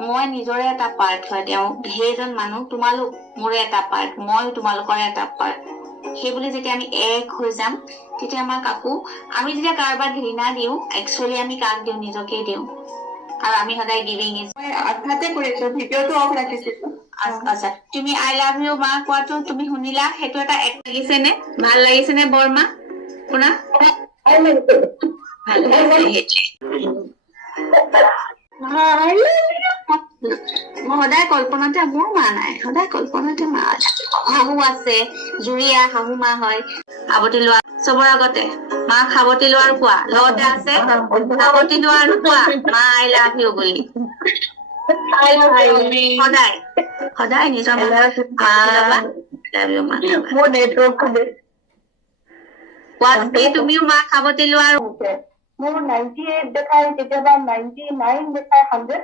মই নিজৰে এটা পাৰ্ট হয় তেওঁ সেইজন মানুহ তোমালোক মোৰে এটা পাৰ্ট মই তোমালোকৰ এটা পাৰ্ট সেইবুলি যেতিয়া আমি এক হৈ যাম তেতিয়া আমাৰ কাকো আমি যেতিয়া কাৰোবাক ঘৃণা দিওঁ একচুৱেলি আমি কাক দিওঁ নিজকেই দিওঁ আৰু আমি সদায় গিভিং ইজ আধাতে কৰিছো ভিডিঅ'টো অফ ৰাখিছিলো আচ্ছা তুমি আই লাভ ইউ মা কোৱাটো তুমি শুনিলা সেইটো এটা এক লাগিছে নে ভাল লাগিছে নে বৰমা শুনা ভাল লাগিছে মই সদায় কল্পনাতে মোৰ মা নাই সদায় কল্পনাতে মা শাহু আছে জুৰিয়া শাহু মা হয় সাৱতি লোৱা চবৰ আগতে মা সাৱতি লোৱাৰ কোৱা লগতে আছে সাৱতি লোৱাৰ কোৱা মা আই লাভ ইউ বুলি সদায় সদায় নিজৰ মোৰ নেটৱৰ্কটো তুমিও মা সাৱতি লোৱা মোৰ 98 দেখায় কেতিয়াবা 99 দেখায় 100